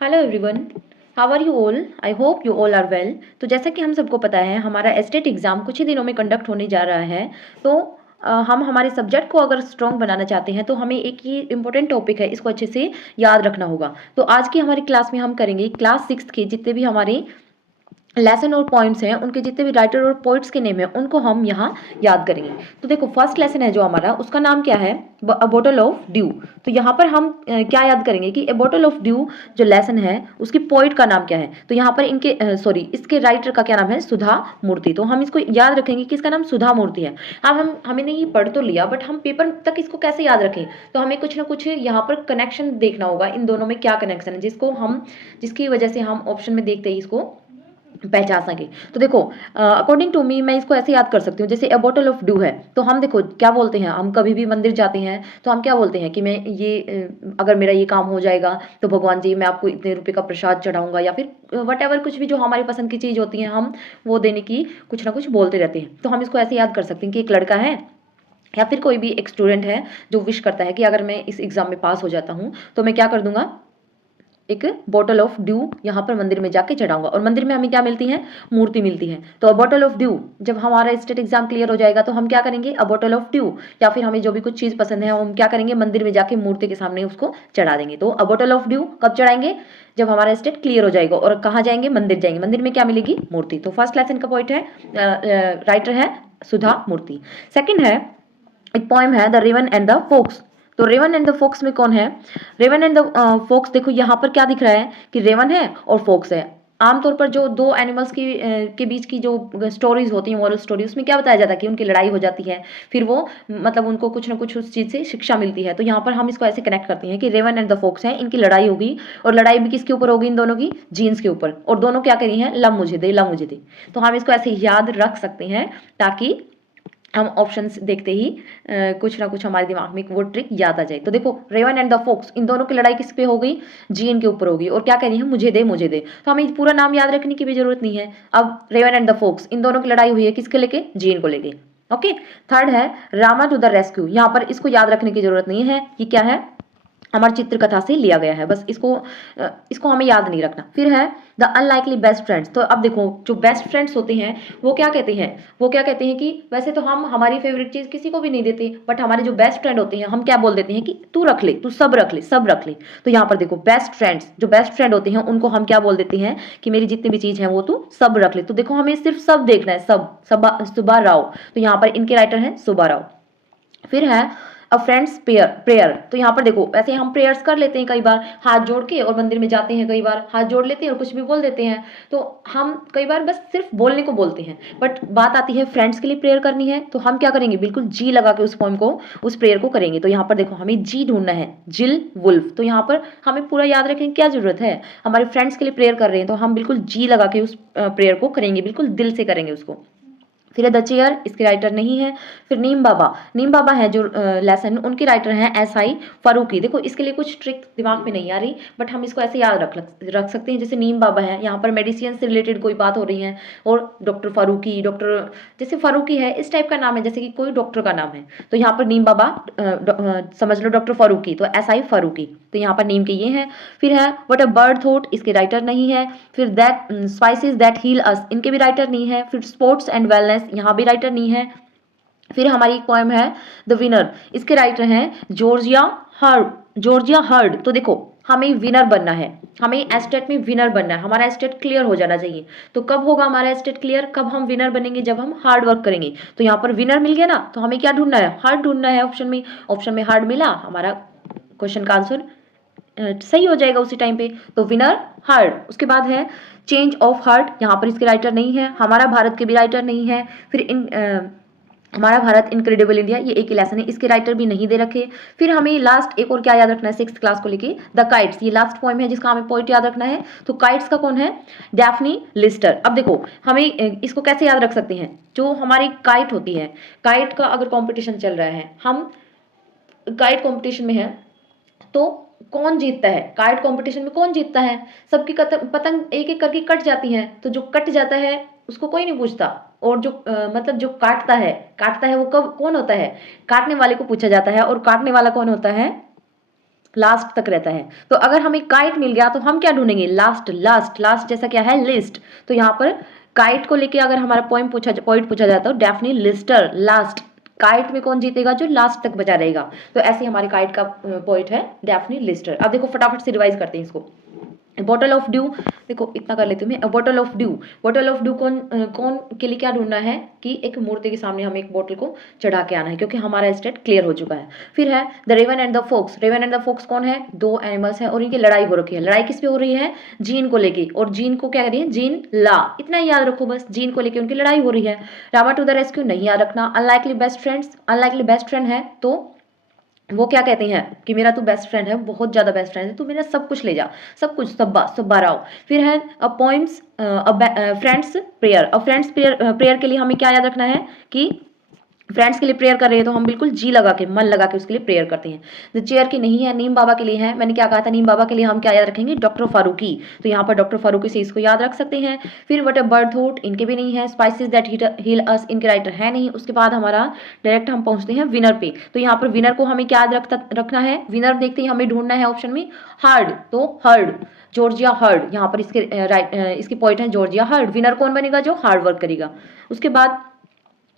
Hello everyone, how are you all? I hope you all are well. तो जैसा कि हम सबको पता है, हमारा एस्टेट एग्ज़ाम कुछ ही दिनों में कंडक्ट होने जा रहा है। तो हम हमारे सब्जेक्ट को अगर स्ट्रॉन्ग बनाना चाहते हैं तो हमें एक ये इंपॉर्टेंट टॉपिक है, इसको अच्छे से याद रखना होगा। तो आज की हमारी क्लास में हम करेंगे क्लास 6 के जितने भी हमारे लेसन और पॉइंट्स हैं, उनके जितने भी राइटर और पोइट्स के नेम हैं उनको हम यहाँ याद करेंगे। तो देखो, फर्स्ट लेसन है जो हमारा, उसका नाम क्या है? अ बॉटल ऑफ ड्यू। तो यहाँ पर हम क्या याद करेंगे कि ए बॉटल ऑफ ड्यू जो लेसन है उसकी पोइट का नाम क्या है। तो यहाँ पर इनके सॉरी इसके राइटर का क्या नाम है? सुधा मूर्ति। तो हम इसको याद रखेंगे कि इसका नाम सुधा मूर्ति है। अब हमने ये पढ़ तो लिया, बट हम पेपर तक इसको कैसे याद रखें? तो हमें कुछ ना कुछ यहाँ पर कनेक्शन देखना होगा, इन दोनों में क्या कनेक्शन है जिसकी वजह से हम ऑप्शन में देखते ही इसको पहचान सके। तो देखो, अकॉर्डिंग टू मी मैं इसको ऐसे याद कर सकती हूँ, जैसे अ बॉटल ऑफ ड्यू है तो हम देखो क्या बोलते हैं, हम कभी भी मंदिर जाते हैं तो हम क्या बोलते हैं कि मैं ये अगर मेरा ये काम हो जाएगा तो भगवान जी मैं आपको इतने रुपए का प्रसाद चढ़ाऊंगा, या फिर वट एवर कुछ भी जो हमारी पसंद की चीज़ होती है हम वो देने की कुछ ना कुछ बोलते रहते हैं। तो हम इसको ऐसे याद कर सकते हैं कि एक लड़का है या फिर कोई भी एक स्टूडेंट है जो विश करता है कि अगर मैं इस एग्जाम में पास हो जाता हूँ तो मैं क्या कर दूंगा, एक बॉटल ऑफ ड्यू यहाँ पर मंदिर में जाके चढ़ाऊंगा। और मंदिर में हमें क्या मिलती है? मूर्ति मिलती है। तो अ बॉटल ऑफ ड्यू, जब हमारा स्टेट एग्जाम क्लियर हो जाएगा तो हम क्या करेंगे? अ बॉटल ऑफ ड्यू, या फिर हमें जो भी कुछ चीज़ पसंद है हम क्या करेंगे? मंदिर में जाके मूर्ति के सामने उसको चढ़ा देंगे। तो अ बॉटल ऑफ ड्यू कब चढ़ाएंगे? जब हमारा स्टेट क्लियर हो जाएगा। और कहाँ जाएंगे? मंदिर जाएंगे। मंदिर में क्या मिलेगी? मूर्ति। तो फर्स्ट लेसन का पॉइंट है, राइटर है सुधा मूर्ति। सेकेंड है, एक पोएम है the raven and the fox. तो रेवन एंड द फोक्स में कौन है? रेवन एंड द फोक्स, देखो यहाँ पर क्या दिख रहा है कि रेवन है और फोक्स है। आमतौर पर जो दो एनिमल्स के बीच की जो स्टोरीज होती हैं, मॉरल स्टोरी, उसमें क्या बताया जाता है कि उनकी लड़ाई हो जाती है, फिर वो मतलब उनको कुछ ना कुछ उस चीज़ से शिक्षा मिलती है। तो यहाँ पर हम इसको ऐसे कनेक्ट करते हैं कि रेवन एंड द फोक्स हैं, इनकी लड़ाई होगी। और लड़ाई भी किसके ऊपर होगी? इन दोनों की जीन्स के ऊपर। और दोनों क्या करी हैं? लव मुझे दे, लव मुझे दे। तो हम इसको ऐसे याद रख सकते हैं ताकि हम ऑप्शंस देखते ही कुछ ना कुछ हमारे दिमाग में वो ट्रिक याद आ जाए। तो देखो, रेवन एंड द फोक्स, इन दोनों की लड़ाई किस पे हो गई? जीन के ऊपर होगी। और क्या कह रही है? मुझे दे, मुझे दे। तो हमें पूरा नाम याद रखने की भी जरूरत नहीं है। अब रेवन एंड द फोक्स, इन दोनों की लड़ाई हुई है किसके लेके? जीन को लेके। ओके। थर्ड है रामा टू द रेस्क्यू। यहाँ पर इसको याद रखने की जरूरत नहीं है, ये क्या है? हमारी चित्रकथा से लिया गया है, बस इसको हमें याद नहीं रखना। फिर है द अनलाइकली बेस्ट फ्रेंड्स। तो अब देखो, जो बेस्ट फ्रेंड्स होते हैं वो क्या कहते हैं? वो क्या कहते हैं कि वैसे तो हम हमारी फेवरेट चीज़ किसी को भी नहीं देते, बट हमारे जो बेस्ट फ्रेंड होते हैं हम क्या बोल देते हैं कि तू रख ले, तू सब रख ले, सब रख ले। तो यहाँ पर देखो, बेस्ट फ्रेंड्स, जो बेस्ट फ्रेंड होते हैं उनको हम क्या बोल देते हैं कि मेरी जितनी भी चीज़ है वो तू सब रख ले। तो देखो, हमें सिर्फ सब देखना है, सब सुबह राव। तो यहाँ पर इनके राइटर हैं सुबह राव। फिर है अ फ्रेंड्स प्रेयर। तो यहाँ पर देखो, ऐसे हम प्रेयर्स कर लेते हैं कई बार हाथ जोड़ के, और मंदिर में जाते हैं कई बार हाथ जोड़ लेते हैं और कुछ भी बोल देते हैं। तो हम कई बार बस सिर्फ बोलने को बोलते हैं, बट बात आती है फ्रेंड्स के लिए प्रेयर करनी है तो हम क्या करेंगे? बिल्कुल जी लगा के उस पोएम को, उस प्रेयर को करेंगे। तो यहाँ पर देखो, हमें जी ढूंढना है, जिल वुल्फ। तो यहाँ पर हमें पूरा याद रखने की क्या जरूरत है? हमारे फ्रेंड्स के लिए प्रेयर कर रहे हैं तो हम बिल्कुल जी लगा के उस प्रेयर को करेंगे, बिल्कुल दिल से करेंगे उसको। फिर है द चेयर, इसके राइटर नहीं है। फिर नीम बाबा, नीम बाबा है जो लेसन, उनके राइटर हैं SI फारूकी। देखो, इसके लिए कुछ ट्रिक दिमाग में नहीं आ रही, बट हम इसको ऐसे याद रख सकते हैं। जैसे नीम बाबा है, यहाँ पर मेडिसिन से रिलेटेड कोई बात हो रही है, और डॉक्टर फारूकी, डॉक्टर जैसे फारूकी है इस टाइप का नाम है, जैसे कि कोई डॉक्टर का नाम है। तो यहाँ पर नीम बाबा समझ लो डॉक्टर फारूकी, तो SI फारूकी। तो यहाँ पर नीम के ये हैं। फिर है व्हाट अ बर्ड थॉट, इसके राइटर नहीं है। फिर दैट स्पाइसेस दैट हील अस, इनके भी राइटर नहीं है। फिर स्पोर्ट्स एंड वेलनेस, यहाँ भी राइटर नहीं है। फिर हमारी एक पोएम है द विनर, इसके राइटर हैं जॉर्जिया हर्ड। तो देखो, हमें विनर बनना है, हमें एस्टेट में विनर बनना है, हमारा एस्टेट क्लियर हो जाना चाहिए। तो कब होगा हमारा एस्टेट क्लियर? कब हम विनर बनेंगे? जब हम हार्ड वर्क करेंगे। तो यहाँ पर विनर मिल गया ना, तो हमें क्या ढूंढना है? हार्ड ढूंढना है। ऑप्शन में हार्ड मिला, हमारा क्वेश्चन का आंसर सही हो जाएगा उसी टाइम पे। तो विनर हार्ड। उसके बाद है चेंज ऑफ हार्ट, यहाँ पर इसके राइटर नहीं है। हमारा भारत के भी राइटर नहीं है। फिर हमारा भारत इनक्रेडिबल इंडिया, ये एक ही लेसन है, इसके राइटर भी नहीं दे रखे। फिर हमें लास्ट एक और क्या याद रखना है 6th क्लास को लेके? द काइट्स, ये लास्ट पोएम है जिसका हमें पोइट याद रखना है। तो काइट्स का कौन है? Daphne Lister. अब देखो, हमें इसको कैसे याद रख सकते हैं? जो हमारी काइट होती है, काइट का अगर कॉम्पिटिशन चल रहा है, हम काइट कॉम्पिटिशन में है, तो कौन जीतता है? काइट कंपटीशन में कौन जीतता है? सबकी पतंग एक एक करके कट जाती हैं, तो जो कट जाता है उसको कोई नहीं पूछता। और जो मतलब जो काटता है वो कब कौन होता है? काटने वाले को पूछा जाता है। और काटने वाला कौन होता है? लास्ट तक रहता है। तो अगर हमें काइट मिल गया तो हम क्या ढूंढेंगे, लास्ट लास्ट लास्ट जैसा क्या है, लिस्ट। तो यहाँ पर काइट को लेके अगर हमारा पॉइंट पूछा जाता है, डेफिनेटली लिस्टर, लास्ट। काइट में कौन जीतेगा, जो लास्ट तक बचा रहेगा। तो ऐसे हमारे काइट का पॉइंट है डेफिनेटली लिस्टर। अब देखो फटाफट से रिवाइज करते हैं इसको। बॉटल ऑफ ड्यू, देखो इतना कर लेती हूँ मैं। Bottle of due, bottle of due कौन कौन के लिए क्या ढूंढना है कि एक मूर्ति के सामने हमें एक बोतल को चढ़ा के आना है, क्योंकि हमारा स्टेट क्लियर हो चुका है। फिर है the raven and the fox. Raven and the fox कौन है, दो एनिमल्स हैं और इनकी लड़ाई हो रखी है। लड़ाई किस पे हो रही है, जीन को लेके, और जीन को क्या करिए, जीन ला, इतना ही याद रखो बस, जीन को लेके उनकी लड़ाई हो रही है। रामा टू द रेस्क्यू नहीं याद रखना। Unlikely best friends, unlikely best friend है तो वो क्या कहते हैं कि मेरा तू बेस्ट फ्रेंड है, बहुत ज्यादा बेस्ट फ्रेंड है, तू मेरा सब कुछ ले जा, सब कुछ, सब्बा सब्बा राव। फिर है अ पोइम्स, फ्रेंड्स प्रेयर। अ फ्रेंड्स प्रेयर, प्रेयर के लिए हमें क्या याद रखना है कि फ्रेंड्स के लिए प्रेयर कर रहे हैं तो हम बिल्कुल जी लगा के, मन लगा के उसके लिए प्रेयर करते हैं। द चेयर की नहीं है, नीम बाबा के लिए है। मैंने क्या कहा था, नीम बाबा के लिए हम क्या याद रखेंगे, डॉक्टर फारूकी। तो यहाँ पर डॉक्टर फारूकी से इसको याद रख सकते हैं। फिर वट ए बर्ड थॉट, इनके भी नहीं है। स्पाइसेस दैट हील अस, इनके राइटर है नहीं। उसके बाद हमारा डायरेक्ट हम पहुंचते हैं विनर पे। तो यहाँ पर विनर को हमें क्या याद रखना है, विनर देखते ही हमें ढूंढना है ऑप्शन में हार्ड, तो हर्ड, जॉर्जिया हर्ड। यहाँ पर इसके राइट इसके पॉइंट है जॉर्जिया हर्ड। विनर कौन बनेगा, जो हार्ड वर्क करेगा। उसके बाद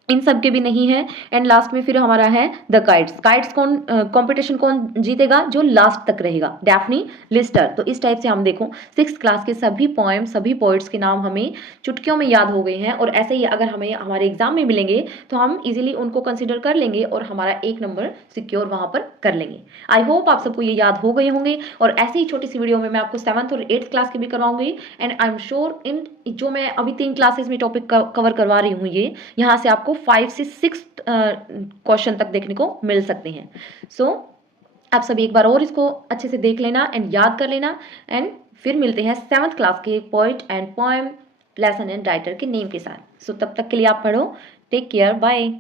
इन सब के भी नहीं है। एंड लास्ट में फिर हमारा है द काइट्स। काइट्स कौन कंपटीशन कौन जीतेगा, जो लास्ट तक रहेगा, डेफनी लिस्टर। तो इस टाइप से हम देखो 6th क्लास के सभी पोएम, सभी पोइट्स के नाम हमें चुटकियों में याद हो गए हैं। और ऐसे ही अगर हमें हमारे एग्जाम में मिलेंगे तो हम इजीली उनको कंसिडर कर लेंगे और हमारा 1 नंबर सिक्योर वहां पर कर लेंगे। आई होप आप सबको ये याद हो गए होंगे। और ऐसे ही छोटी सी वीडियो में मैं आपको 7th और 8th क्लास के भी करवाऊंगी। And I am sure in जो मैं अभी 3 क्लासेस में टॉपिक कवर करवा रही हूँ, ये यहाँ से आपको 5 से 6 क्वेश्चन तक देखने को मिल सकते हैं। सो आप सभी एक बार और इसको अच्छे से देख लेना एंड याद कर लेना। एंड फिर मिलते हैं 7th क्लास के poet and poem, lesson and writer के नेम के साथ। सो तब तक के लिए आप पढ़ो। Take care, bye.